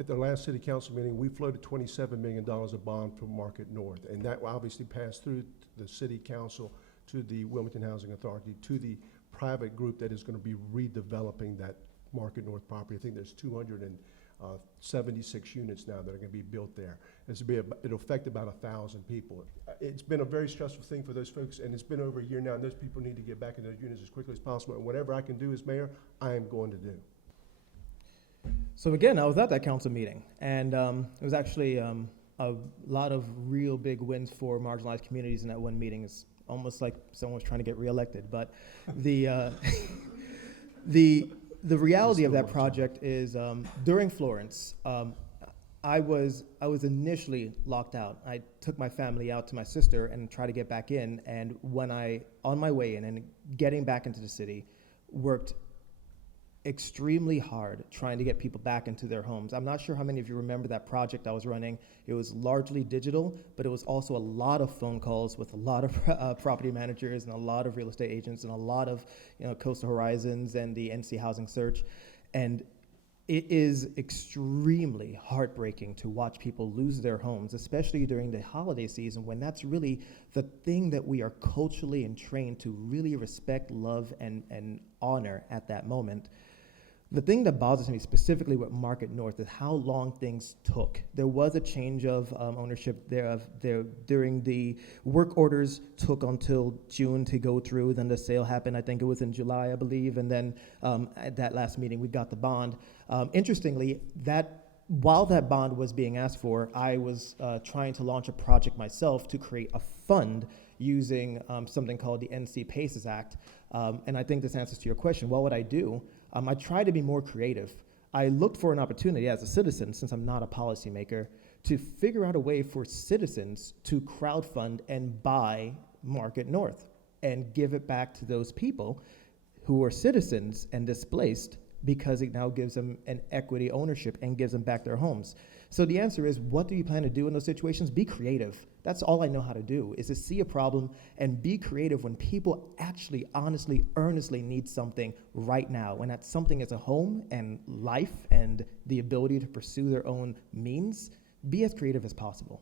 at the last city council meeting, we floated $27 million of bond for Market North, and that will obviously pass through the city council to the Wilmington Housing Authority, to the private group that is going to be redeveloping that Market North property. I think there's 276 units now that are going to be built there. It'll affect about 1,000 people. It's been a very stressful thing for those folks, and it's been over a year now, and those people need to get back in those units as quickly as possible. And whatever I can do as mayor, I am going to do. So again, I was at that council meeting, and it was actually a lot of real big wins for marginalized communities in that one meeting. It's almost like someone was trying to get reelected. But the reality of that project is during Florence, I was initially locked out. I took my family out to my sister and tried to get back in, and when on my way in and getting back into the city, worked extremely hard trying to get people back into their homes. I'm not sure how many of you remember that project I was running. It was largely digital, but it was also a lot of phone calls with a lot of property managers and a lot of real estate agents and a lot of Coastal Horizons and the NC Housing Search. And it is extremely heartbreaking to watch people lose their homes, especially during the holiday season, when that's really the thing that we are culturally and trained to really respect, love, and honor at that moment. The thing that bothers me specifically with Market North is how long things took. There was a change of ownership there during the work orders took until June to go through. Then the sale happened. I think it was in July, I believe. And then at that last meeting, we got the bond. Interestingly, while that bond was being asked for, I was trying to launch a project myself to create a fund using something called the NC PACES Act. And I think this answers to your question. What would I do? I tried to be more creative. I looked for an opportunity as a citizen, since I'm not a policymaker, to figure out a way for citizens to crowdfund and buy Market North and give it back to those people who are citizens and displaced, because it now gives them an equity ownership and gives them back their homes. So the answer is, what do you plan to do in those situations? Be creative. That's all I know how to do, is to see a problem and be creative when people actually, honestly, earnestly need something right now. When that something is a home and life and the ability to pursue their own means, be as creative as possible.